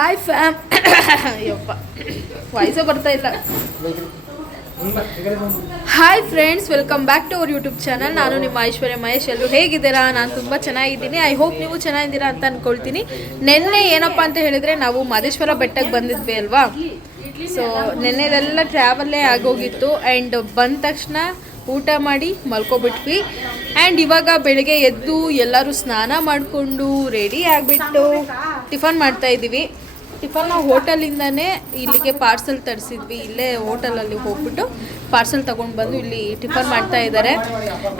Hi fam ಯಪ್ಪ ವಾಯ್ಸೇ ಬರ್ತಾ ಇಲ್ಲ. Hi friends, welcome back to our YouTube channel. ನಾನು ನಿಮ್ಮ ಐಶ್ವರ್ಯ ಮಹೇಶ್. ಎಲ್ಲರೂ ಹೇಗಿದ್ದೀರಾ? ನಾನು ತುಂಬ ಚೆನ್ನಾಗಿದ್ದೀನಿ. ಐ ಹೋಪ್ ನೀವು ಚೆನ್ನಾಗಿದ್ದೀರಾ ಅಂತ ಅಂದ್ಕೊಳ್ತೀನಿ. ನಿನ್ನೆ ಏನಪ್ಪ ಅಂತ ಹೇಳಿದರೆ, ನಾವು ಮಾದೇಶ್ವರ ಬೆಟ್ಟಕ್ಕೆ ಬಂದಿದ್ವಿ ಅಲ್ವಾ. ಸೊ ನಿನ್ನೆದೆಲ್ಲ ಟ್ರಾವೆಲ್ಲೇ ಆಗೋಗಿತ್ತು. ಆ್ಯಂಡ್ ಬಂದ ತಕ್ಷಣ ಊಟ ಮಾಡಿ ಮಲ್ಕೊಬಿಟ್ವಿ. ಆ್ಯಂಡ್ ಇವಾಗ ಬೆಳಗ್ಗೆ ಎದ್ದು ಎಲ್ಲರೂ ಸ್ನಾನ ಮಾಡಿಕೊಂಡು ರೆಡಿ ಆಗಿಬಿಟ್ಟು ಟಿಫನ್ ಮಾಡ್ತಾಯಿದ್ದೀವಿ. ಟಿಫನ್ ನಾವು ಹೋಟೆಲಿಂದನೇ ಇಲ್ಲಿಗೆ ಪಾರ್ಸಲ್ ತರಿಸಿದ್ವಿ. ಇಲ್ಲೇ ಹೋಟೆಲಲ್ಲಿ ಹೋಗ್ಬಿಟ್ಟು ಪಾರ್ಸಲ್ ತೊಗೊಂಡು ಬಂದು ಇಲ್ಲಿ ಟಿಫನ್ ಮಾಡ್ತಾ ಇದ್ದಾರೆ.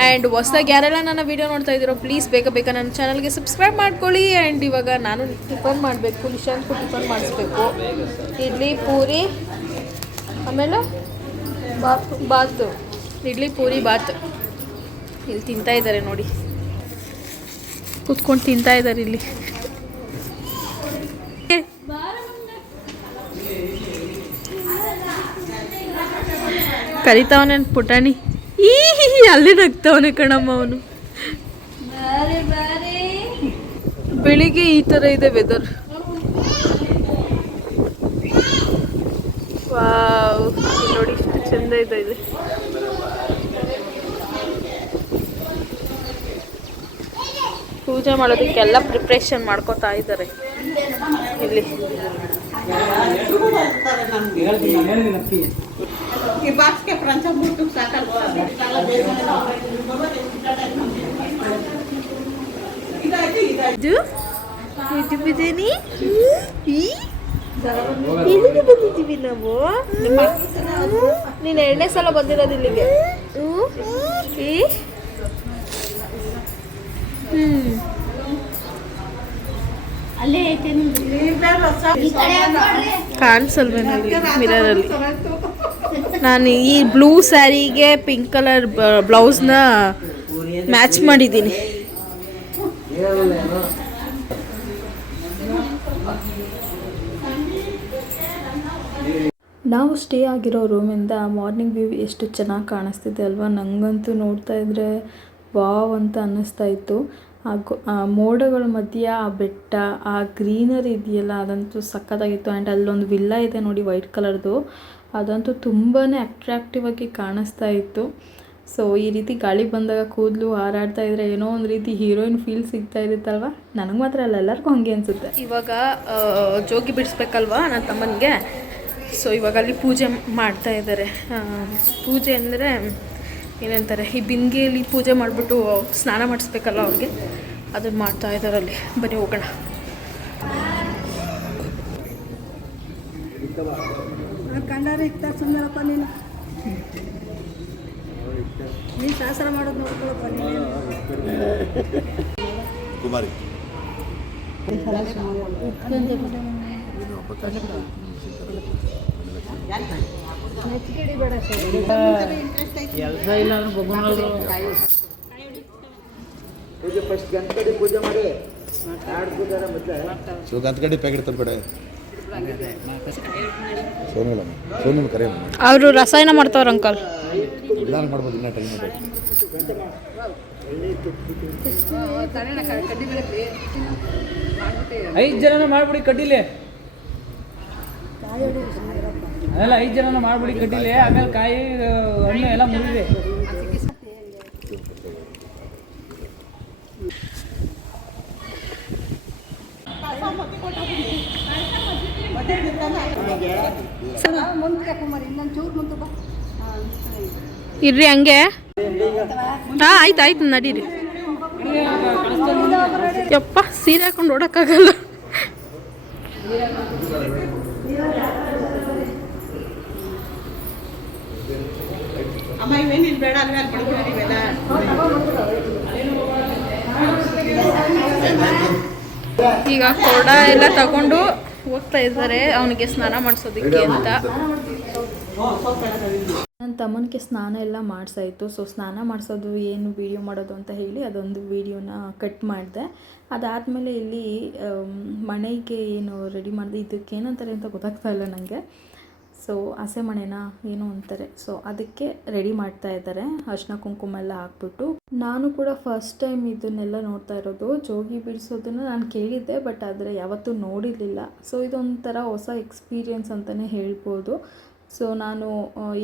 ಆ್ಯಂಡ್ ಹೊಸ್ದಾಗಿ ಯಾರೆಲ್ಲ ನನ್ನ ವೀಡಿಯೋ ನೋಡ್ತಾ ಇದ್ದೀರೋ ಪ್ಲೀಸ್ ಬೇಗ ನನ್ನ ಚಾನಲ್ಗೆ ಸಬ್ಸ್ಕ್ರೈಬ್ ಮಾಡ್ಕೊಳ್ಳಿ. ಆ್ಯಂಡ್ ಇವಾಗ ನಾನು ಟಿಫನ್ ಮಾಡಬೇಕು, ನಿಶಾಂತ್ಗೂ ಟಿಫನ್ ಮಾಡಿಸ್ಬೇಕು. ಇಡ್ಲಿ ಪೂರಿ, ಆಮೇಲೆ ಬಾತು, ಇಡ್ಲಿ ಪೂರಿ ಬಾತ್ ಇಲ್ಲಿ ತಿಂತಾ ಇದ್ದಾರೆ ನೋಡಿ, ಕೂತ್ಕೊಂಡು ತಿಂತಾ ಇದ್ದಾರೆ ಇಲ್ಲಿ. ಕರಿತಾವನೆ ಪುಟಾಣಿ, ಈ ಅಲ್ಲಿ ನಗ್ತಾವನೆ ಕಣಮ್ಮ ಅವನು. ಬೆಳಿಗ್ಗೆ ಈ ಥರ ಇದೆ ವೆದರ್. ವಾವ್, ನೋಡಿ ಎಷ್ಟು ಚೆಂದ ಇದೆ. ಪೂಜೆ ಮಾಡೋದಕ್ಕೆಲ್ಲ ಪ್ರಿಪ್ರೇಷನ್ ಮಾಡ್ಕೋತಾ ಇದ್ದಾರೆ ಇಲ್ಲಿ. ಇಲ್ಲಿಗೆ ಬಂದಿದ್ದೀವಿ ನಾವು. ನೀನು 2ನೇ ಸಲ ಬಂದಿರೋದು ಇಲ್ಲಿಗೆ. ಕಾಣಿಸಲ್ವೇನೋ ಮಿರರಲ್ಲಿ. ನಾನು ಈ ಬ್ಲೂ ಸ್ಯಾರಿಗೆ ಪಿಂಕ್ ಕಲರ್ ಬ್ಲೌಸ್ನ ಮ್ಯಾಚ್ ಮಾಡಿದ್ದೀನಿ. ನಾವು ಸ್ಟೇ ಆಗಿರೋ ರೂಮಿಂದ ಮಾರ್ನಿಂಗ್ ವ್ಯೂ ಎಷ್ಟು ಚೆನ್ನಾಗಿ ಕಾಣಿಸ್ತಿದೆ ಅಲ್ವಾ. ನನಗಂತೂ ನೋಡ್ತಾ ಇದ್ದರೆ ವಾವ್ ಅಂತ ಅನ್ನಿಸ್ತಾ ಇತ್ತು. ಆ ಮೋಡಗಳ ಮಧ್ಯೆ ಆ ಬೆಟ್ಟ, ಆ ಗ್ರೀನರಿ ಇದೆಯಲ್ಲ, ಅದಂತೂ ಸಖತ್ತಾಗಿತ್ತು. ಆ್ಯಂಡ್ ಅಲ್ಲೊಂದು ವಿಲ್ಲ ಇದೆ ನೋಡಿ ವೈಟ್ ಕಲರ್ದು, ಅದಂತೂ ತುಂಬಾ ಅಟ್ರಾಕ್ಟಿವ್ ಆಗಿ ಕಾಣಿಸ್ತಾ ಇತ್ತು. ಸೊ ಈ ರೀತಿ ಗಾಳಿ ಬಂದಾಗ ಕೂದಲು ಹಾರಾಡ್ತಾ ಇದ್ದರೆ ಏನೋ ಒಂದು ರೀತಿ ಹೀರೋಯಿನ್ ಫೀಲ್ ಸಿಗ್ತಾ ಇರುತ್ತಲ್ವ. ನನಗೆ ಮಾತ್ರ ಅಲ್ಲ, ಎಲ್ಲರಿಗೂ ಹಂಗೆ ಅನಿಸುತ್ತೆ. ಇವಾಗ ಜೋಗಿ ಬಿಡಿಸ್ಬೇಕಲ್ವಾ ನನ್ನ ತಮ್ಮನಿಗೆ. ಸೊ ಇವಾಗ ಅಲ್ಲಿ ಪೂಜೆ ಮಾಡ್ತಾ ಇದ್ದಾರೆ. ಪೂಜೆ ಅಂದರೆ ಏನಂತಾರೆ, ಈ ಬಿಂದಿಗೆಯಲ್ಲಿ ಪೂಜೆ ಮಾಡಿಬಿಟ್ಟು ಸ್ನಾನ ಮಾಡಿಸ್ಬೇಕಲ್ಲ ಅವ್ರಿಗೆ, ಅದನ್ನು ಮಾಡ್ತಾ ಇದ್ದಾರೆ ಅಲ್ಲಿ. ಬನ್ನಿ ಹೋಗೋಣ. ನೀನು ಶಾಸ್ತ್ರ ಮಾಡೋದು ನೋಡ್ಕೊಳಪ್ಪ ಕುಮಾರಿ. ಗಂತಗಡಿ ಪ್ಯಾಕೆಟ್ ತಂದ್ಬೇಡ. ಅವರು ರಸಾಯನ ಮಾಡ್ತಾವ್ರ ಅಂಕಲ್. ಮಾಡ್ಬೋದು, ಇನ್ನ ಟೈಮ್ ಇದೆ. 5 ಜನನ ಮಾಡ್ಬಿಡಿ ಕಡ್ಡಿಲೆ. ಅದೆಲ್ಲ 5 ಜನನ ಮಾಡ್ಬಿಡಿ ಕಡ್ಡಿಲೆ. ಆಮೇಲೆ ಕಾಯಿ ಹಣ್ಣು ಎಲ್ಲ ಮುರಿದೆ. ಇರ್ರಿ ಹಂಗೆ. ಆಯ್ತು ನಡೀರಿ. ಯಪ್ಪ, ಸೀರೆ ಹಾಕೊಂಡು ಓಡೋಕ್ಕಾಗಲ್ಲ. ಈಗ ಕೊಡ ಎಲ್ಲ ತಗೊಂಡು ಹೋಗ್ತಾ ಇದ್ದಾರೆ ಅವನಿಗೆ ಸ್ನಾನ ಮಾಡಿಸೋದಕ್ಕೆ ಅಂತ. ನನ್ನ ತಮ್ಮನಿಗೆ ಸ್ನಾನ ಎಲ್ಲ ಮಾಡಿಸಾಯಿತು. ಸೊ ಸ್ನಾನ ಮಾಡಿಸೋದು ಏನು ವೀಡಿಯೋ ಮಾಡೋದು ಅಂತ ಹೇಳಿ ಅದೊಂದು ವೀಡಿಯೋನ ಕಟ್ ಮಾಡಿದೆ. ಅದಾದಮೇಲೆ ಇಲ್ಲಿ ಮನೆಗೆ ಏನು ರೆಡಿ ಮಾಡಿದೆ, ಇದಕ್ಕೆ ಏನಂತಾರೆ ಅಂತ ಗೊತ್ತಾಗ್ತಾ ಇಲ್ಲ ನನಗೆ. ಸೊ ಹಸೆಮಣೆನ ಏನೋ ಅಂತಾರೆ, ಸೊ ಅದಕ್ಕೆ ರೆಡಿ ಮಾಡ್ತಾ ಇದ್ದಾರೆ ಅರಿಶಿನ ಕುಂಕುಮ ಎಲ್ಲ ಹಾಕ್ಬಿಟ್ಟು. ನಾನು ಕೂಡ ಫಸ್ಟ್ ಟೈಮ್ ಇದನ್ನೆಲ್ಲ ನೋಡ್ತಾ ಇರೋದು. ಜೋಗಿ ಬಿಡಿಸೋದನ್ನು ನಾನು ಕೇಳಿದ್ದೆ, ಬಟ್ ಆದರೆ ಯಾವತ್ತೂ ನೋಡಿರಲಿಲ್ಲ. ಸೊ ಇದೊಂಥರ ಹೊಸ ಎಕ್ಸ್ಪೀರಿಯನ್ಸ್ ಅಂತಲೇ ಹೇಳ್ಬೋದು. ಸೊ ನಾನು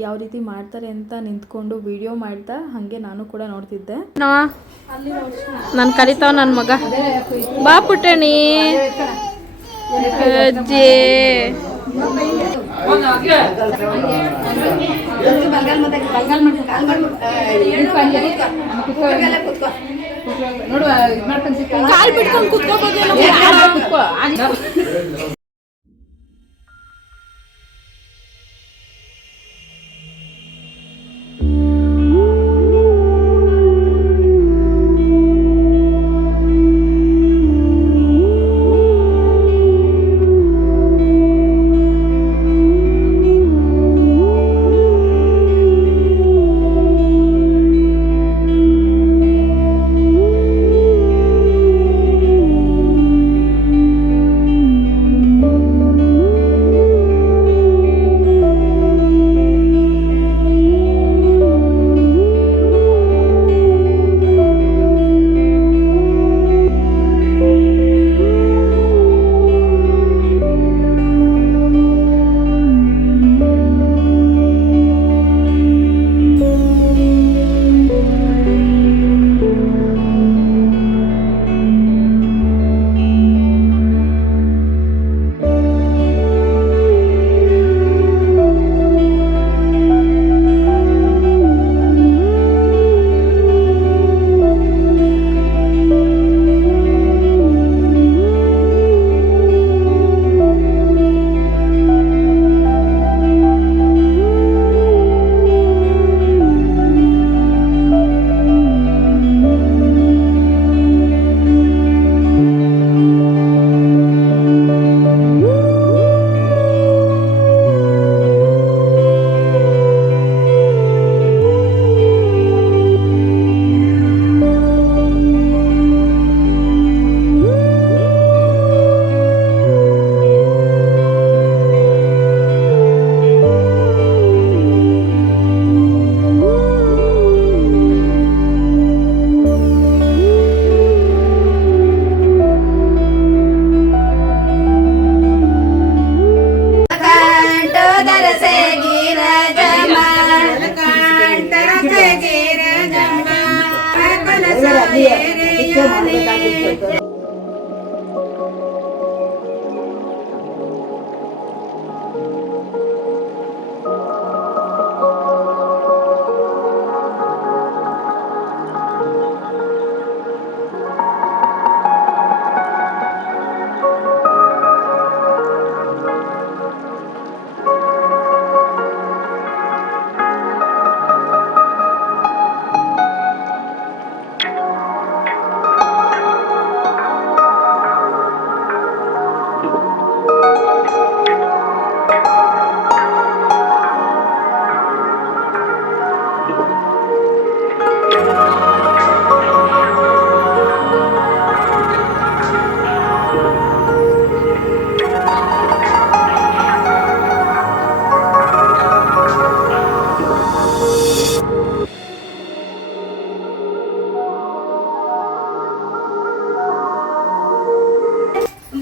ಯಾವ ರೀತಿ ಮಾಡ್ತಾರೆ ಅಂತ ನಿಂತ್ಕೊಂಡು ವಿಡಿಯೋ ಮಾಡ್ತಾ ಹಾಗೆ ನಾನು ಕೂಡ ನೋಡ್ತಿದ್ದೆ. ನಾನು ಕರಿತಾವ ನನ್ನ ಮಗ, ಬಾ ಪುಟ್ಟಣಿ ಅಜ್ಜಿ. ಕಾಲ್ ಬಿಟ್ಕೊಂಡು ಕುತ್ಕೋಬೋದು.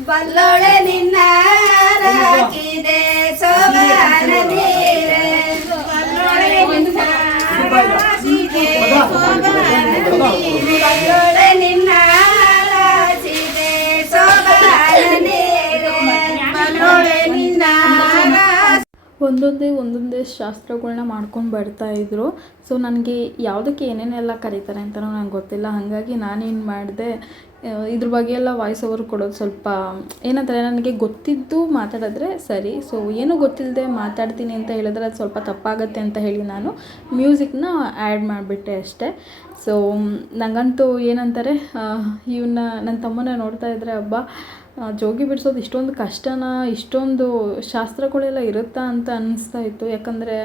ಬಲ್ಲೊಳೆ ನಿನ್ನ ರಾಕಿದೆ ಸೋಬಾನ ನೀರೆ ಬಲ್ಲೊಳೆ ನಿನ್ನ ರಾಕಿದೆ ಸೋಬಾನ ನೀರೆ ಬಲ್ಲೊಳೆ ನಿನ್ನ ರಾಕಿದೆ ಸೋಬಾನ ನೀರೆ ಬಲ್ಲೊಳೆ ನಿನ್ನ ಒಂದೊಂದೇ ಶಾಸ್ತ್ರಗಳನ್ನ ಮಾಡ್ಕೊಂಡು ಬರ್ತಾಯಿದ್ರು. ಸೊ ನನಗೆ ಯಾವುದಕ್ಕೆ ಏನೇನೆಲ್ಲ ಕರೀತಾರೆ ಅಂತಲೂ ನಂಗೆ ಗೊತ್ತಿಲ್ಲ. ಹಾಗಾಗಿ ನಾನೇನು ಮಾಡಿದೆ, ಇದ್ರ ಬಗ್ಗೆ ಎಲ್ಲ ವಾಯ್ಸ್ ಓವರ್ ಕೊಡೋದು ಸ್ವಲ್ಪ ಏನಂತಾರೆ, ನನಗೆ ಗೊತ್ತಿದ್ದು ಮಾತಾಡಿದ್ರೆ ಸರಿ. ಸೊ ಏನೂ ಗೊತ್ತಿಲ್ಲದೆ ಮಾತಾಡ್ತೀನಿ ಅಂತ ಹೇಳಿದ್ರೆ ಅದು ಸ್ವಲ್ಪ ತಪ್ಪಾಗತ್ತೆ ಅಂತ ಹೇಳಿ ನಾನು ಮ್ಯೂಸಿಕ್ನ ಆ್ಯಡ್ ಮಾಡಿಬಿಟ್ಟೆ ಅಷ್ಟೇ. ಸೊ ನನಗಂತೂ ಏನಂತಾರೆ, ಇವನ್ನ ನನ್ನ ತಮ್ಮನ ನೋಡ್ತಾ ಇದ್ದರೆ ಹಬ್ಬ ಜೋಗಿ ಬಿಡಿಸೋದು ಇಷ್ಟೊಂದು ಕಷ್ಟನಾ, ಇಷ್ಟೊಂದು ಶಾಸ್ತ್ರಗಳೆಲ್ಲ ಇರುತ್ತಾ ಅಂತ ಅನ್ನಿಸ್ತಾ ಇತ್ತು. ಯಾಕಂದರೆ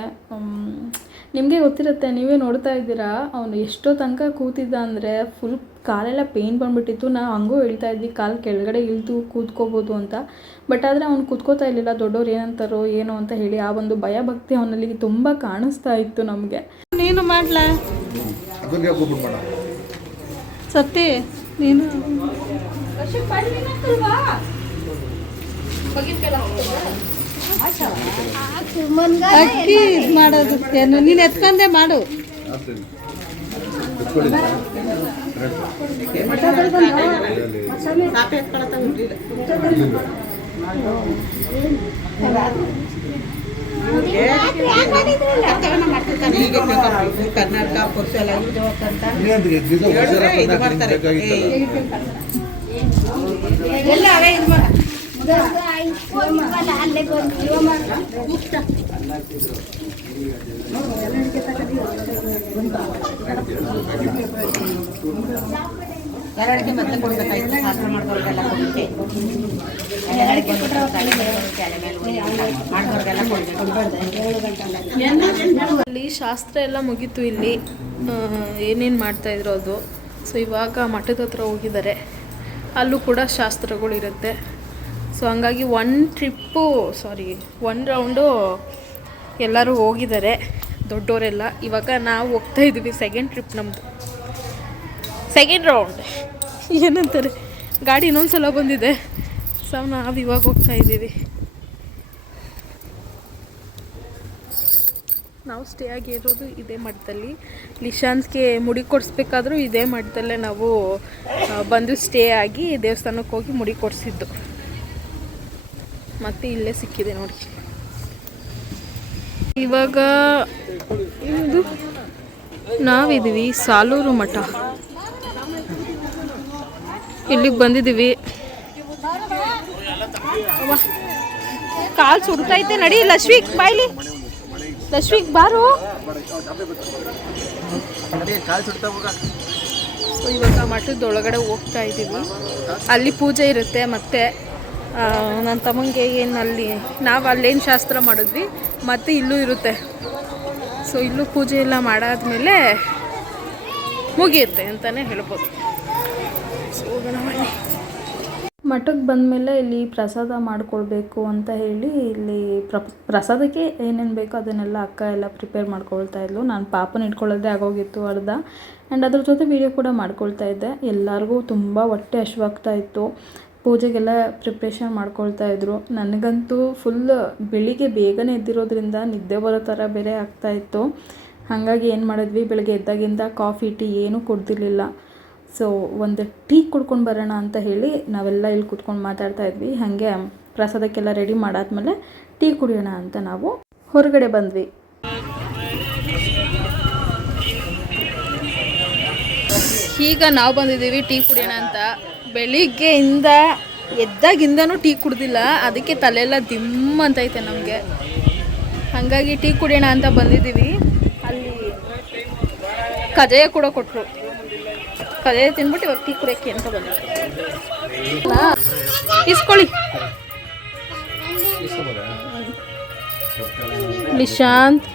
ನಿಮಗೆ ಗೊತ್ತಿರುತ್ತೆ, ನೀವೇ ನೋಡ್ತಾ ಇದ್ದೀರಾ ಅವನು ಎಷ್ಟೋ ತನಕ ಕೂತಿದ್ದ ಅಂದರೆ ಫುಲ್ ಕಾಲೆಲ್ಲ ಪೇಯ್ನ್ ಬಂದುಬಿಟ್ಟಿತ್ತು. ನಾವು ಹಂಗೂ ಹೇಳ್ತಾ ಇದ್ವಿ ಕಾಲು ಕೆಳಗಡೆ ಇಳಿದು ಕೂತ್ಕೋಬೋದು ಅಂತ. ಬಟ್ ಆದರೆ ಅವ್ನು ಕೂತ್ಕೋತಾ ಇರಲಿಲ್ಲ. ದೊಡ್ಡವ್ರು ಏನಂತಾರೋ ಏನೋ ಅಂತ ಹೇಳಿ ಆ ಒಂದು ಭಯ ಭಕ್ತಿ ಅವನಲ್ಲಿ ತುಂಬ ಕಾಣಿಸ್ತಾ ಇತ್ತು ನಮಗೆ. ನೀನು ಮಾಡ್ಲಾ ಅದನ್ನೇ ಹೋಗ್ಬಿಟ್ಟು ಮಾಡ ಸತ್ತಿ ನೀನು ಅಕ್ಕಿ ಇದು ಮಾಡೋದು ಏನು ನೀನು ಎತ್ಕೊಂಡೆ ಮಾಡು. ಎಲ್ಲ ಅವೇ ಇದು ಮಾಡ ಎರಡಕ್ಕೆ ಮತ್ತೆ ಕೊಡ್ಬೇಕಾಯ್ತು. ಶಾಸ್ತ್ರ ಮಾಡ್ದವ್ರಿಗೆಲ್ಲ ಕೊಡುತ್ತೆ, ಎರಡಕ್ಕೆ ಮಾಡ್ದವ್ರಿಗೆಲ್ಲ ಕೊಡ್ಬೇಕು. ಅಲ್ಲಿ ಶಾಸ್ತ್ರ ಎಲ್ಲ ಮುಗೀತು. ಇಲ್ಲಿ ಏನೇನು ಮಾಡ್ತಾಯಿದ್ರು ಅದು. ಸೊ ಇವಾಗ ಮಠದ ಹತ್ರ ಹೋಗಿದ್ದಾರೆ, ಅಲ್ಲೂ ಕೂಡ ಶಾಸ್ತ್ರಗಳಿರುತ್ತೆ. ಸೊ ಹಂಗಾಗಿ ಒನ್ ರೌಂಡು ಎಲ್ಲರೂ ಹೋಗಿದ್ದಾರೆ ದೊಡ್ಡವರೆಲ್ಲ. ಇವಾಗ ನಾವು ಹೋಗ್ತಾ ಇದ್ದೀವಿ, ಸೆಕೆಂಡ್ ಟ್ರಿಪ್ ನಮ್ಮದು, ಸೆಕೆಂಡ್ ರೌಂಡ್ ಏನಂತಾರೆ, ಗಾಡಿ ಇನ್ನೊಂದು ಸಲ ಬಂದಿದೆ. ಸೊ ನಾವು ಇವಾಗ ಹೋಗ್ತಾ ಇದ್ದೀವಿ. ನಾವು ಸ್ಟೇ ಆಗಿರೋದು ಇದೇ ಮಠದಲ್ಲಿ. ಲಿಶಾಂತ್ಗೆ ಮುಡಿ ಕೊಡಿಸ್ಬೇಕಾದ್ರೂ ಇದೇ ಮಠದಲ್ಲೇ ನಾವು ಬಂದು ಸ್ಟೇ ಆಗಿ ದೇವಸ್ಥಾನಕ್ಕೆ ಹೋಗಿ ಮುಡಿ ಕೊಡಿಸಿದ್ದು. ಮತ್ತು ಇಲ್ಲೇ ಸಿಕ್ಕಿದೆ ನೋಡಿ. ಇವಾಗ ಇದು ನಾವಿದ್ದೀವಿ ಸಾಲೂರು ಮಠ, ಇಲ್ಲಿಗೆ ಬಂದಿದ್ದೀವಿ. ಕಾಲು ಸುಡ್ತೈತೆ, ನಡಿ ಲಕ್ಷ್ಮಿಕ್ ಬಾಯ್ಲಿ, ಲಕ್ಷ್ಮಿಕ್ ಬಾರು. ಸೊ ಇವಾಗ ಮಠದ ಒಳಗಡೆ ಹೋಗ್ತಾ ಇದ್ದೀವಿ. ಅಲ್ಲಿ ಪೂಜೆ ಇರುತ್ತೆ. ಮತ್ತು ನನ್ನ ತಮ್ಮಂಗೆ ಏನು ಅಲ್ಲಿ ನಾವು ಅಲ್ಲೇನು ಶಾಸ್ತ್ರ ಮಾಡಿದ್ವಿ ಮತ್ತು ಇಲ್ಲೂ ಇರುತ್ತೆ. ಸೊ ಇಲ್ಲೂ ಪೂಜೆ ಎಲ್ಲ ಮಾಡಾದ್ಮೇಲೆ ಮುಗಿಯುತ್ತೆ ಅಂತಲೇ ಹೇಳ್ಬೋದು. ಸೊ ಹೋಗೋಣ ಬನ್ನಿ. ಮಠಕ್ಕೆ ಬಂದಮೇಲೆ ಇಲ್ಲಿ ಪ್ರಸಾದ ಮಾಡ್ಕೊಳ್ಬೇಕು ಅಂತ ಹೇಳಿ ಇಲ್ಲಿ ಪ್ರಸಾದಕ್ಕೆ ಏನೇನು ಬೇಕೋ ಅದನ್ನೆಲ್ಲ ಅಕ್ಕ ಎಲ್ಲ ಪ್ರಿಪೇರ್ ಮಾಡ್ಕೊಳ್ತಾ ಇದ್ಲು. ನಾನು ಪಾಪನ ಇಟ್ಕೊಳ್ಳೋದೇ ಆಗೋಗಿತ್ತು ಅರ್ಧ. ಆ್ಯಂಡ್ ಅದ್ರ ಜೊತೆ ವೀಡಿಯೋ ಕೂಡ ಮಾಡ್ಕೊಳ್ತಾ ಇದ್ದೆ. ಎಲ್ಲರಿಗೂ ತುಂಬ ಹೊಟ್ಟೆ ಹಶ್ವಾಗ್ತಾ ಇತ್ತು. ಪೂಜೆಗೆಲ್ಲ ಪ್ರಿಪ್ರೇಷನ್ ಮಾಡ್ಕೊಳ್ತಾ ಇದ್ರು. ನನಗಂತೂ ಫುಲ್ ಬೆಳಿಗ್ಗೆ ಬೇಗನೆ ಎದ್ದಿರೋದ್ರಿಂದ ನಿದ್ದೆ ಬರೋ ಥರ ಬೇರೆ ಆಗ್ತಾಯಿತ್ತು. ಹಾಗಾಗಿ ಏನು ಮಾಡಿದ್ವಿ, ಬೆಳಗ್ಗೆ ಎದ್ದಾಗಿಂದ ಕಾಫಿ ಟೀ ಏನೂ ಕುಡ್ದಿರಲಿಲ್ಲ. ಸೊ ಒಂದು ಟೀ ಕುಡ್ಕೊಂಡು ಬರೋಣ ಅಂತ ಹೇಳಿ ನಾವೆಲ್ಲ ಇಲ್ಲಿ ಕುತ್ಕೊಂಡು ಮಾತಾಡ್ತಾ ಇದ್ವಿ. ಹಾಗೆ ಪ್ರಸಾದಕ್ಕೆಲ್ಲ ರೆಡಿ ಮಾಡಾದ್ಮೇಲೆ ಟೀ ಕುಡಿಯೋಣ ಅಂತ ನಾವು ಹೊರಗಡೆ ಬಂದ್ವಿ. ಈಗ ನಾವು ಬಂದಿದ್ದೀವಿ ಟೀ ಕುಡಿಯೋಣ ಅಂತ. ಬೆಳಿಗ್ಗೆಯಿಂದ ಎದ್ದಾಗಿಂದನೂ ಟೀ ಕುಡ್ದಿಲ್ಲ, ಅದಕ್ಕೆ ತಲೆಯೆಲ್ಲ ದಿಮ್ ಅಂತೈತೆ ನಮಗೆ. ಹಾಗಾಗಿ ಟೀ ಕುಡಿಯೋಣ ಅಂತ ಬಂದಿದ್ದೀವಿ. ಅಲ್ಲಿ ಕಜಾಯ ಕೂಡ ಕೊಟ್ಟರು. ಕಜಾಯ ತಿನ್ಬಿಟ್ಟು ಇವಾಗ ಟೀ ಕುಡಿಯೋಕ್ಕೆ ಅಂತ ಬಂದಿದ್ದೀವಿ. ಇಸ್ಕೊಳ್ಳಿ ನಿಶಾಂತ್.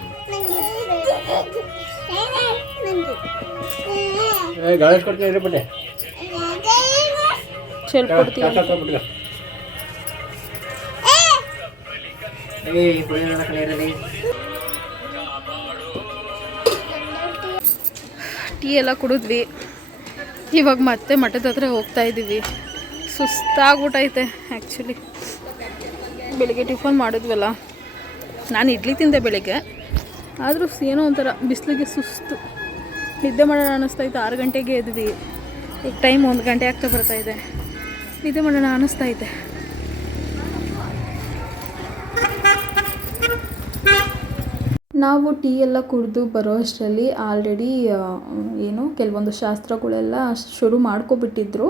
ಚೆಲ್ ಕೊಡ್ತೀವಿ. ಟೀ ಎಲ್ಲ ಕುಡಿದ್ವಿ. ಇವಾಗ ಮತ್ತೆ ಮಠದ ಹತ್ರ ಹೋಗ್ತಾ ಇದ್ದೀವಿ. ಸುಸ್ತಾಗ್ಬಿಟ್ಟೈತೆ ಆ್ಯಕ್ಚುಲಿ. ಬೆಳಿಗ್ಗೆ ಟಿಫನ್ ಮಾಡಿದ್ವಲ್ಲ, ನಾನು ಇಡ್ಲಿ ತಿಂದೆ ಬೆಳಿಗ್ಗೆ. ಆದರೂ ಏನೋ ಒಂಥರ ಬಿಸಿಲಿಗೆ ಸುಸ್ತು, ನಿದ್ದೆ ಮಾಡೋಣ ಅನ್ನಿಸ್ತಾಯಿತ್ತು. 6 ಗಂಟೆಗೆ ಎದ್ವಿ. ಈಗ ಟೈಮ್ 1 ಗಂಟೆ ಆಗ್ತಾ ಬರ್ತಾಯಿದೆ. ನಿದ್ದೆ ಮಾಡೋಣ ಅನ್ನಿಸ್ತೈತೆ. ನಾವು ಟೀ ಎಲ್ಲ ಕುಡಿದು ಬರೋ ಅಷ್ಟರಲ್ಲಿ ಆಲ್ರೆಡಿ ಕೆಲವೊಂದು ಶಾಸ್ತ್ರಗಳೆಲ್ಲ ಶುರು ಮಾಡ್ಕೊಬಿಟ್ಟಿದ್ರು.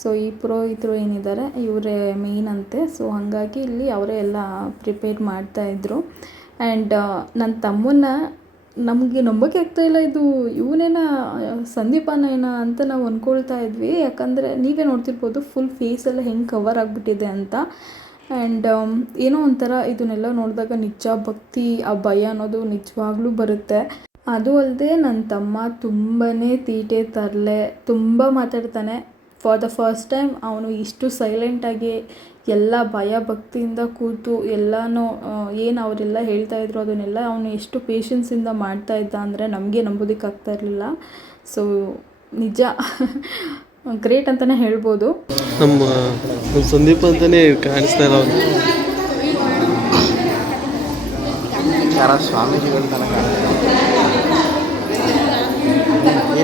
ಸೊ ಈ ಪುರೋಹಿತರು ಏನಿದ್ದಾರೆ ಇವರೇ ಮೇಯ್ನ್ ಅಂತೆ. ಸೊ ಹಾಗಾಗಿ ಇಲ್ಲಿ ಅವರೇ ಎಲ್ಲ ಪ್ರಿಪೇರ್ ಮಾಡ್ತಾಯಿದ್ರು. ಆ್ಯಂಡ್ ನನ್ನ ತಮ್ಮನ್ನ ನಮಗೆ ನಂಬಕ್ಕೆ ಆಗ್ತಾಯಿಲ್ಲ, ಇದು ಇವನೇನ ಸಂದೀಪನೇನ ಅಂತ ನಾವು ಅಂದ್ಕೊಳ್ತಾ ಇದ್ವಿ. ಯಾಕಂದರೆ ನೀವೇ ನೋಡ್ತಿರ್ಬೋದು ಫುಲ್ ಫೇಸೆಲ್ಲ ಹೆಂಗೆ ಕವರ್ ಆಗಿಬಿಟ್ಟಿದೆ ಅಂತ. ಆ್ಯಂಡ್ ಏನೋ ಒಂಥರ ಇದನ್ನೆಲ್ಲ ನೋಡಿದಾಗ ನಿಜ ಭಕ್ತಿ ಆ ಭಯ ಅನ್ನೋದು ನಿಜವಾಗ್ಲೂ ಬರುತ್ತೆ. ಅದು ಅಲ್ಲದೆ ನನ್ನ ತಮ್ಮ ತುಂಬಾ ತೀಟೆ ತರಲೆ ತುಂಬ ಮಾತಾಡ್ತಾನೆ. ಫಾರ್ ದ ಫಸ್ಟ್ ಟೈಮ್ ಅವನು ಇಷ್ಟು ಸೈಲೆಂಟಾಗಿ ಎಲ್ಲ ಭಯ ಭಕ್ತಿಯಿಂದ ಕೂತು ಎಲ್ಲನೂ ಏನು ಅವರೆಲ್ಲ ಹೇಳ್ತಾಯಿದ್ರು ಅದನ್ನೆಲ್ಲ ಅವನು ಎಷ್ಟು ಪೇಷನ್ಸಿಂದ ಮಾಡ್ತಾಯಿದ್ದ ಅಂದರೆ ನಮಗೆ ನಂಬೋದಕ್ಕಾಗ್ತಾ ಇರಲಿಲ್ಲ. ಸೊ ನಿಜ ಗ್ರೇಟ್ ಅಂತಲೇ ಹೇಳ್ಬೋದು. ನಮ್ಮ ಸಂದೀಪ್ ಅಂತಲೇ ಕಾಣಿಸ್ತಾ ಇಲ್ಲ ಅವನು. ಯಾರ ಸ್ವಾಮೀಜಿಗಳ ತನಕ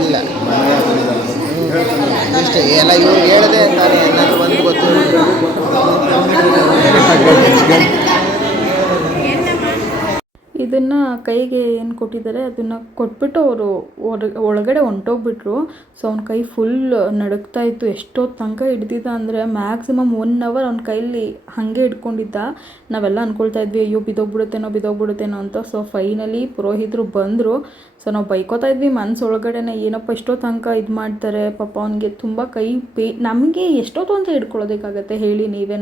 ಇಲ್ಲ ಇಷ್ಟೇ ಎಲ್ಲ ಇವ್ರು ಹೇಳಿದೆ ಅಂತಾನೆ ಏನಾದ್ರು ಒಂದು ಗೊತ್ತು. ಇದನ್ನು ಕೈಗೆ ಏನು ಕೊಟ್ಟಿದ್ದಾರೆ ಅದನ್ನು ಕೊಟ್ಬಿಟ್ಟು ಅವರು ಒಳಗಡೆ ಹೊಂಟೋಗ್ಬಿಟ್ರು. ಸೊ ಅವ್ನ ಕೈ ಫುಲ್ ನಡುಗ್ತಾ ಇತ್ತು. ಎಷ್ಟೊತ್ತು ತನಕ ಹಿಡ್ದಿದ್ದ ಅಂದರೆ ಮ್ಯಾಕ್ಸಿಮಮ್ 1 hour ಅವ್ನ ಕೈಲಿ ಹಾಗೆ ಹಿಡ್ಕೊಂಡಿದ್ದ. ನಾವೆಲ್ಲ ಅಂದ್ಕೊಳ್ತಾ ಇದ್ವಿ ಅಯ್ಯೋ ಬಿದ್ದೋಗ್ಬಿಡುತ್ತೇನೋ ಅಂತ. ಸೊ ಫೈನಲಿ ಪುರೋಹಿತರು ಬಂದರು. ಸೊ ನಾವು ಬೈಕೋತಾ ಇದ್ವಿ ಮನಸ್ಸೊಳಗಡೆನೆ, ಏನಪ್ಪ ಎಷ್ಟೋ ತನಕ ಇದು ಮಾಡ್ತಾರೆ ಪಾಪ ಅವನಿಗೆ ತುಂಬ ಕೈ ನಮಗೆ ಎಷ್ಟೊತ್ತು ಅಂತ ಹಿಡ್ಕೊಳ್ಳೋದಕ್ಕಾಗತ್ತೆ ಹೇಳಿ ನೀವೇ.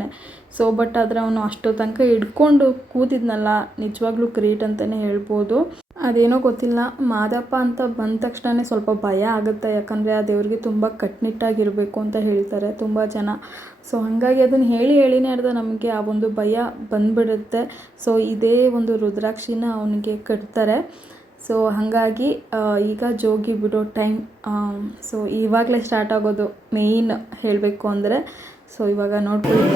ಸೊ ಬಟ್ ಆದರೆ ಅವನು ಅಷ್ಟೋ ತನಕ ಹಿಡ್ಕೊಂಡು ಕೂತಿದ್ನಲ್ಲ, ನಿಜವಾಗ್ಲೂ ಗ್ರೇಟ್ ಅಂತಲೇ ಹೇಳ್ಬೋದು. ಅದೇನೋ ಗೊತ್ತಿಲ್ಲ, ಮಾದಪ್ಪ ಅಂತ ಬಂದ ತಕ್ಷಣ ಸ್ವಲ್ಪ ಭಯ ಆಗುತ್ತೆ. ಯಾಕಂದರೆ ಆ ದೇವ್ರಿಗೆ ತುಂಬ ಕಟ್ಟುನಿಟ್ಟಾಗಿರಬೇಕು ಅಂತ ಹೇಳ್ತಾರೆ ತುಂಬ ಜನ. ಸೊ ಹಾಗಾಗಿ ಅದನ್ನು ಹೇಳಿನೇ ಅರ್ಧ ನಮಗೆ ಆ ಒಂದು ಭಯ ಬಂದುಬಿಡುತ್ತೆ. ಸೊ ಇದೇ ಒಂದು ರುದ್ರಾಕ್ಷಿನ ಅವನಿಗೆ ಕಟ್ತಾರೆ. ಸೊ ಹಾಗಾಗಿ ಈಗ ಜೋಗಿ ಬಿಡೋ ಟೈಮ್. ಸೊ ಇವಾಗಲೇ ಸ್ಟಾರ್ಟ್ ಆಗೋದು ಮೇಯ್ನ್ ಹೇಳಬೇಕು ಅಂದರೆ. ಸೊ ಇವಾಗ ನೋಡ್ಕೊಳ್ಳಿ.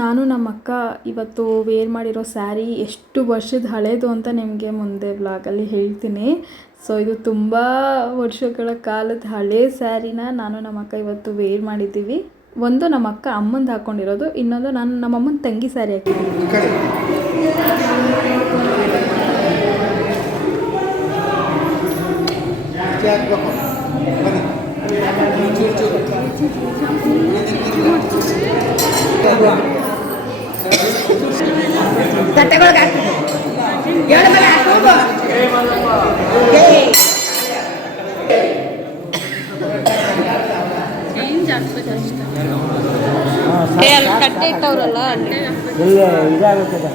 ನಾನು ನಮ್ಮ ಅಕ್ಕ ಇವತ್ತು ವೇರ್ ಮಾಡಿರೋ ಸ್ಯಾರಿ ಎಷ್ಟು ವರ್ಷದ ಹಳೇದು ಅಂತ ನಿಮಗೆ ಮುಂದೆ ವ್ಲಾಗಲ್ಲಿ ಹೇಳ್ತೀನಿ. ಸೊ ಇದು ತುಂಬ ವರ್ಷಗಳ ಕಾಲದ ಹಳೇ ಸ್ಯಾರಿನ ನಾನು ನಮ್ಮ ಅಕ್ಕ ಇವತ್ತು ವೇರ್ ಮಾಡಿದ್ದೀವಿ. ಒಂದು ನಮ್ಮ ಅಕ್ಕ ಅಮ್ಮಂದು ಹಾಕ್ಕೊಂಡಿರೋದು, ಇನ್ನೊಂದು ನಾನು ನಮ್ಮ ಅಮ್ಮನ ತಂಗಿ ಸ್ಯಾರಿ ಹಾಕಿದ್ದೀನಿ. ಕಟ್ಟೆ ಇಟ್ಟವ್ರಲ್ಲ ಇದಾಗುತ್ತದೆ.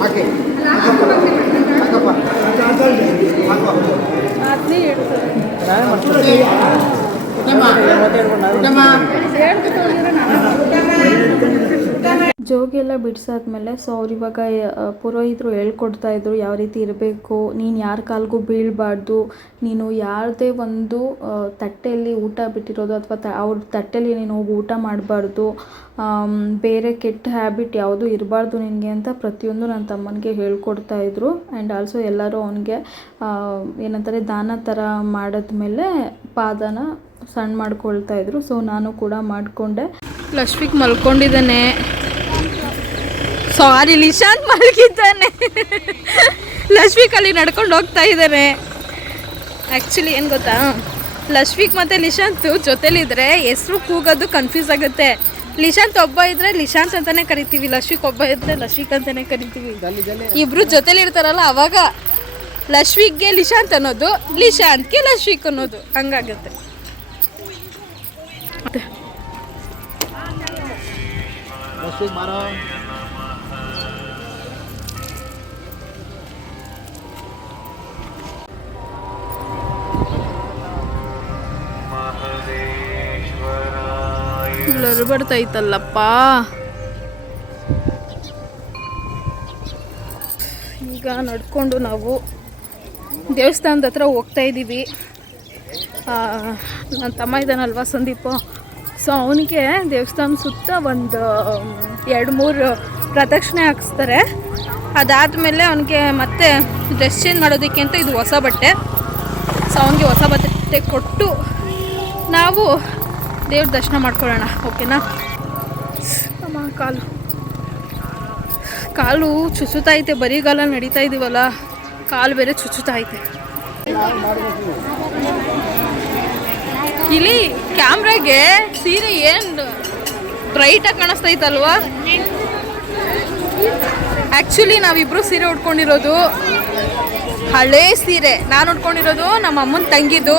ಹಾಕಿ ಅದನ್ನೇ ಹೇಳ್ತಾರೆ. ನಾನೇ ಮಾಡ್ತೀನಿ. ಜೋಗಿ ಎಲ್ಲ ಬಿಡಿಸಾದ್ಮೇಲೆ ಸೊ ಅವ್ರು ಇವಾಗ ಪುರೋಹಿತರು ಹೇಳ್ಕೊಡ್ತಾ ಇದ್ರು ಯಾವ ರೀತಿ ಇರಬೇಕು, ನೀನು ಯಾರ ಕಾಲ್ಗೂ ಬೀಳಬಾರ್ದು, ನೀನು ಯಾರದೇ ಒಂದು ತಟ್ಟೆಯಲ್ಲಿ ಊಟ ಬಿಟ್ಟಿರೋದು ಅಥವಾ ಅವ್ರ ತಟ್ಟೆಯಲ್ಲಿ ನೀನು ಹೋಗಿ ಊಟ ಮಾಡಬಾರ್ದು, ಬೇರೆ ಕೆಟ್ಟ ಹ್ಯಾಬಿಟ್ ಯಾವುದೂ ಇರಬಾರ್ದು ನಿನಗೆ ಅಂತ ಪ್ರತಿಯೊಂದು ನನ್ನ ತಮ್ಮನಿಗೆ ಹೇಳ್ಕೊಡ್ತಾ ಇದ್ರು. ಆ್ಯಂಡ್ ಆಲ್ಸೋ ಎಲ್ಲರೂ ಅವನಿಗೆ ಏನಂತಾರೆ ದಾನ ಥರ ಮಾಡಿದ್ಮೇಲೆ ಪಾದನ ಸಣ್ಣ ಮಾಡ್ಕೊಳ್ತಾ ಇದ್ರು. ಸೊ ನಾನು ಕೂಡ ಮಾಡಿಕೊಂಡೆ. ಲಕ್ಷ್ಮಿಗೆ ಮಲ್ಕೊಂಡಿದ್ದಾನೆ, ಸಾರಿ ಲಿಶಾಂತ್ ಮಲಗಿದ್ದಾನೆ. ಲಕ್ಷ್ಮಿಕ್ ಅಲ್ಲಿ ನಡ್ಕೊಂಡು ಹೋಗ್ತಾ ಇದ್ದಾನೆ. ಆ್ಯಕ್ಚುಲಿ ಏನು ಗೊತ್ತಾ, ಲಕ್ಷ್ಮಿಕ್ ಮತ್ತು ಲಿಶಾಂತ್ ಜೊತೆಲಿದ್ರೆ ಹೆಸರು ಕೂಗೋದು ಕನ್ಫ್ಯೂಸ್ ಆಗುತ್ತೆ. ಲಿಶಾಂತ್ ಒಬ್ಬ ಇದ್ದರೆ ಲಿಶಾಂತ್ ಅಂತಲೇ ಕರಿತೀವಿ, ಲಕ್ಷ್ಮಿಕ್ ಒಬ್ಬ ಇದ್ದರೆ ಲಕ್ಷ್ಮಿಕ್ ಅಂತಲೇ ಕರಿತೀವಿ. ಇಬ್ಬರು ಜೊತೆಲಿ ಇರ್ತಾರಲ್ಲ ಅವಾಗ ಲಕ್ಷ್ಮಿಗೆ ಲಿಶಾಂತ್ ಅನ್ನೋದು, ಲಿಶಾಂತ್ಗೆ ಲಕ್ಷ್ಮಿಕ್ ಅನ್ನೋದು, ಹಂಗಾಗುತ್ತೆ. ಬ್ಲರ್ ಬರ್ತೈತಲ್ಲಪ್ಪ. ಈಗ ನಡ್ಕೊಂಡು ನಾವು ದೇವಸ್ಥಾನದ ಹತ್ರ ಹೋಗ್ತಾ ಇದ್ದೀವಿ. ನನ್ನ ತಮ್ಮ ಇದ್ದಾನಲ್ವ ಸಂದೀಪು, ಸೊ ಅವನಿಗೆ ದೇವಸ್ಥಾನ ಸುತ್ತ ಒಂದು 2-3 ಪ್ರದಕ್ಷಿಣೆ ಹಾಕಿಸ್ತಾರೆ. ಅದಾದಮೇಲೆ ಅವನಿಗೆ ಮತ್ತೆ ಡ್ರೆಸ್ ಚೇಂಜ್ ಮಾಡೋದಕ್ಕೆ ಅಂತ ಇದು ಹೊಸ ಬಟ್ಟೆ. ಸೊ ಅವನಿಗೆ ಹೊಸ ಬಟ್ಟೆ ಕೊಟ್ಟು ನಾವು ದೇವ್ರ ದರ್ಶನ ಮಾಡ್ಕೊಳ್ಳೋಣ, ಓಕೆನಾ? ಅಮ್ಮ ಕಾಲು ಚುಚ್ಚುತ್ತೈತೆ, ಬರಿಗಾಲ ನಡೀತಾ ಇದ್ದೀವಲ್ಲ, ಕಾಲು ಬೇರೆ ಚುಚ್ಚುತ್ತೈತೆ. ಇಲ್ಲಿ ಕ್ಯಾಮ್ರಾಗೆ ಸೀರೆ ಏನು ಬ್ರೈಟಾಗಿ ಕಾಣಿಸ್ತೈತಲ್ವಾ? ಆ್ಯಕ್ಚುಲಿ ನಾವಿಬ್ಬರು ಸೀರೆ ಉಟ್ಕೊಂಡಿರೋದು ಹಳೇ ಸೀರೆ. ನಾನು ಉಟ್ಕೊಂಡಿರೋದು ನಮ್ಮ ಅಮ್ಮನ ತಂಗಿದ್ದು,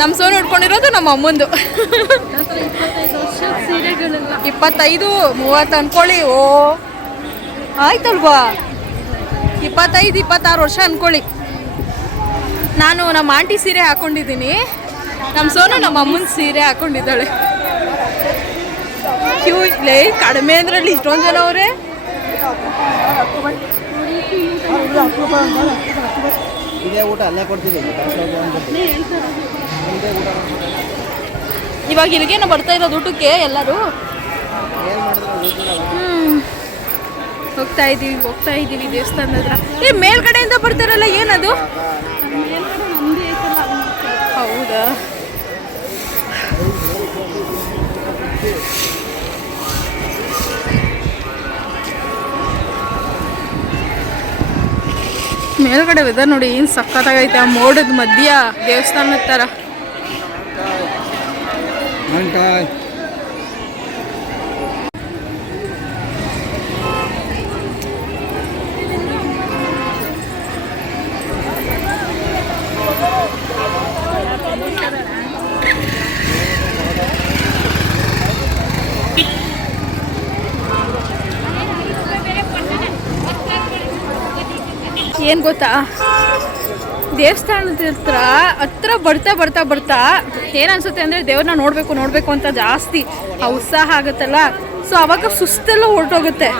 ನಮ್ಮ ಸೋನು ಉಟ್ಕೊಂಡಿರೋದು ನಮ್ಮ ಅಮ್ಮಂದು. 25-30 ಅನ್ಕೊಳ್ಳಿ. ಓ ಆಯ್ತಲ್ವಾ, 25-26 ವರ್ಷ ಅನ್ಕೊಳ್ಳಿ. ನಾನು ನಮ್ಮ ಆಂಟಿ ಸೀರೆ ಹಾಕೊಂಡಿದ್ದೀನಿ, ನಮ್ಮ ಸೋನು ನಮ್ಮ ಅಮ್ಮನ ಸೀರೆ ಹಾಕೊಂಡಿದ್ದಾಳೆ. ಕ್ಯೂ ಇಲ್ಲೇ ಕಡಿಮೆ ಅಂದ್ರಲ್ಲಿ ಇಷ್ಟೊಂದು ಜನ ಅವರೇ. ಇದೇ ಊಟ ಅಲ್ಲೇ ಕೊಡ್ತಿದ್ದೀವಿ. ಇವಾಗ ಇಲ್ಲಿಗೇನೋ ಬರ್ತಾ ಇರೋದು ಊಟಕ್ಕೆ ಎಲ್ಲರೂ. ಹೋಗ್ತಾ ಇದ್ದೀವಿ ದೇವಸ್ಥಾನದ ಹತ್ರ. ಮೇಲ್ಗಡೆಯಿಂದ ಬರ್ತಾರಲ್ಲ, ಏನದು? ಹೌದಾ? ಮೇಲ್ಗಡೆ ವೆದರ್ ನೋಡಿ ಏನು ಸಕ್ಕತ್ತಾಗೈತೆ, ಆ ಮೋಡದ ಮಧ್ಯ ದೇವಸ್ಥಾನದ ಥರ. ಏನು ಗೊತ್ತಾ, ದೇವಸ್ಥಾನದ ಹತ್ರ ಬರ್ತಾ ಏನು ಅನ್ಸುತ್ತೆ ಅಂದರೆ ದೇವ್ರನ್ನ ನೋಡಬೇಕು ಅಂತ ಜಾಸ್ತಿ ಆ ಉತ್ಸಾಹ ಆಗುತ್ತಲ್ಲ. ಸೊ ಆವಾಗ ಸುಸ್ತೆಲ್ಲ ಹೊರಟೋಗುತ್ತೆ.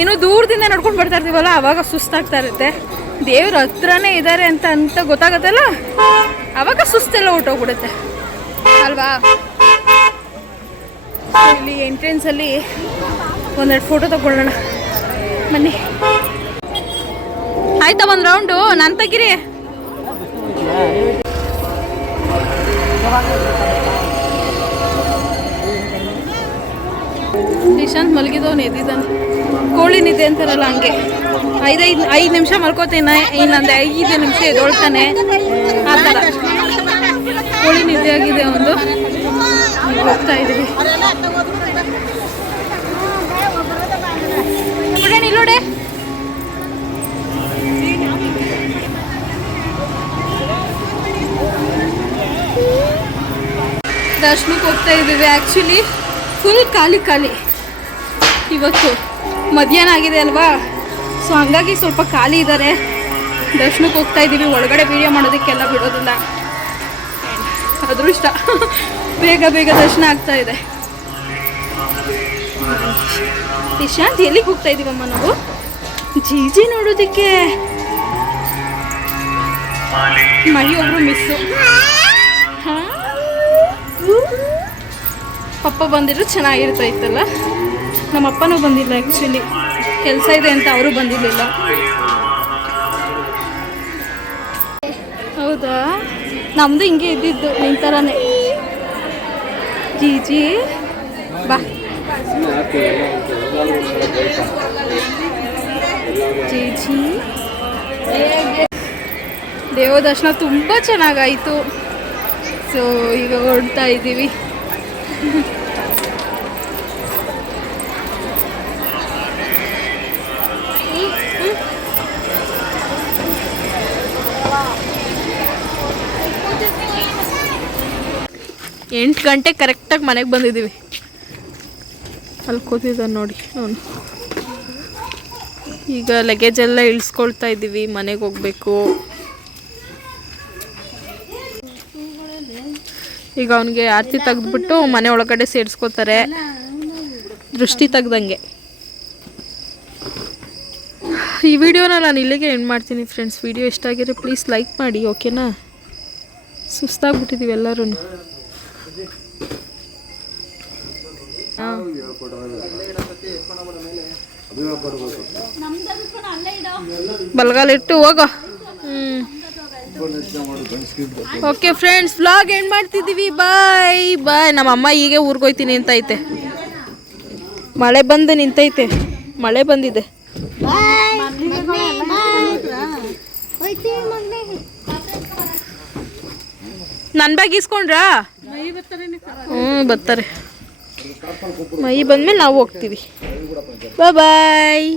ಇನ್ನು ದೂರದಿಂದ ನಡ್ಕೊಂಡು ಬರ್ತಾ ಇರ್ತೀವಲ್ಲ, ಆವಾಗ ಸುಸ್ತಾಗ್ತಾ ಇರುತ್ತೆ. ದೇವ್ರ ಹತ್ರನೇ ಇದ್ದಾರೆ ಅಂತ ಗೊತ್ತಾಗತ್ತಲ್ಲ, ಆವಾಗ ಸುಸ್ತೆಲ್ಲ ಹೊರಟೋಗ್ಬಿಡುತ್ತೆ ಅಲ್ವಾ? ಇಲ್ಲಿ ಎಂಟ್ರೆನ್ಸಲ್ಲಿ ಒಂದೆರಡು ಫೋಟೋ ತಗೊಳ್ಳೋಣ ಬನ್ನಿ. ಆಯ್ತಾ ಒಂದು ರೌಂಡು ನಾನು ತೆಗಿರಿ. ನಿಶಾಂತ್ ಮಲಗಿದವನು ಎದ್ದಿದ್ದಾನೆ. ಕೋಳಿ ನಿದ್ದೆ ಅಂತಾರಲ್ಲ ಹಂಗೆ 5 ನಿಮಿಷ ಮಲ್ಕೋತೇನೆ, ಇನ್ನೊಂದು 5 ನಿಮಿಷ ಎದ್ದೊಳ್ತಾನೆ, ಆ ಥರ ಕೋಳಿ ನಿದ್ದೆ ಆಗಿದೆ ಒಂದು. ಹೋಗ್ತಾ ಇದ್ದೀವಿ. ಇಲ್ಲೋಡೆ ದರ್ಶನಕ್ಕೆ ಹೋಗ್ತಾ ಇದ್ದೀವಿ. ಆ್ಯಕ್ಚುಲಿ ಫುಲ್ ಖಾಲಿ ಇವತ್ತು ಮಧ್ಯಾಹ್ನ ಆಗಿದೆ ಅಲ್ವಾ, ಸೊ ಹಂಗಾಗಿ ಸ್ವಲ್ಪ ಖಾಲಿ ಇದ್ದಾರೆ. ದರ್ಶನಕ್ಕೆ ಹೋಗ್ತಾ ಇದ್ದೀವಿ. ಒಳಗಡೆ ವಿಡಿಯೋ ಮಾಡೋದಕ್ಕೆಲ್ಲ ಬಿಡೋದಿಲ್ಲ. ಅದೃಷ್ಟ ಬೇಗ ಬೇಗ ದರ್ಶನ ಆಗ್ತಾ ಇದೆ. ಇಶಾಂತ್ ಎಲ್ಲಿಗೆ ಹೋಗ್ತಾ ಇದೀವಮ್ಮ ನಾವು? ಜೀಜಿ ನೋಡೋದಕ್ಕೆ. ಮಹಿ ಒಬ್ರು ಮಿಸ್ಸು. ಪಪ್ಪ ಬಂದಿದ್ರು ಚೆನ್ನಾಗಿರ್ತಾಯಿತ್ತಲ್ಲ. ನಮ್ಮ ಅಪ್ಪನೂ ಬಂದಿಲ್ಲ, ಆ್ಯಕ್ಚುಲಿ ಕೆಲಸ ಇದೆ ಅಂತ ಅವರು ಬಂದಿರಲಿಲ್ಲ. ಹೌದಾ, ನಮ್ಮದು ಹಿಂಗೆ ಇದ್ದಿದ್ದು ನಿನ್ನ ಥರನೇ. ಜೀಜಿ ಬಾ. ಜೀಜಿ ದೇವ ದರ್ಶನ ತುಂಬ ಚೆನ್ನಾಗಾಯಿತು. ಸೊ ಈಗ ಹೊರಡ್ತಾ ಇದ್ದೀವಿ. ಎಂಟು ಗಂಟೆ ಕರೆಕ್ಟಾಗಿ ಮನೆಗೆ ಬಂದಿದ್ದೀವಿ. ಅಲ್ಲಿ ಕೂತಿದ್ದಾನೆ ನೋಡಿ ಅವನು. ಈಗ ಲಗೇಜ್ ಎಲ್ಲ ಇಳಿಸ್ಕೊಳ್ತಾ ಇದ್ದೀವಿ, ಮನೆಗೆ ಹೋಗಬೇಕು. ಈಗ ಅವನಿಗೆ ಆರತಿ ತೆಗೆದ್ಬಿಟ್ಟು ಮನೆ ಒಳಗಡೆ ಸೇರಿಸ್ಕೋತಾರೆ, ದೃಷ್ಟಿ ತೆಗ್ದಂಗೆ. ಈ ವಿಡಿಯೋನ ನಾನು ಇಲ್ಲಿಗೆ ಎಂಡ್ ಮಾಡ್ತೀನಿ ಫ್ರೆಂಡ್ಸ್. ವಿಡಿಯೋ ಇಷ್ಟ ಆಗಿದ್ರೆ ಪ್ಲೀಸ್ ಲೈಕ್ ಮಾಡಿ, ಓಕೆನಾ? ಸುಸ್ತಾಗ್ಬಿಟ್ಟಿದ್ದೀವಿ ಎಲ್ಲರೂ. ಬಲಗಾಲಿಟ್ಟು ಹೋಗೋ. ಓಕೆ ಫ್ರೆಂಡ್ಸ್, ವ್ಲಾಗ್ ಎಂಡ್ ಮಾಡ್ತಿದ್ದೀವಿ. ಬಾಯ್ ಬಾಯ್. ನಮ್ಮಮ್ಮ ಹೀಗೆ ಊರ್ಗೋಯ್ತೀನಿ ಅಂತ ಐತೆ. ಮಳೆ ಬಂದು ನಿಂತೈತೆ, ಮಳೆ ಬಂದಿದೆ. ನನ್ನ ಬ್ಯಾಗ್ ಇಸ್ಕೊಂಡ್ರಾ? ಬರ್ತಾರೆ. ಮೈ ಬಂದ್ಮೇಲೆ ನಾವು ಹೋಗ್ತೀವಿ. ಬಾಯ್ ಬಾಯ್.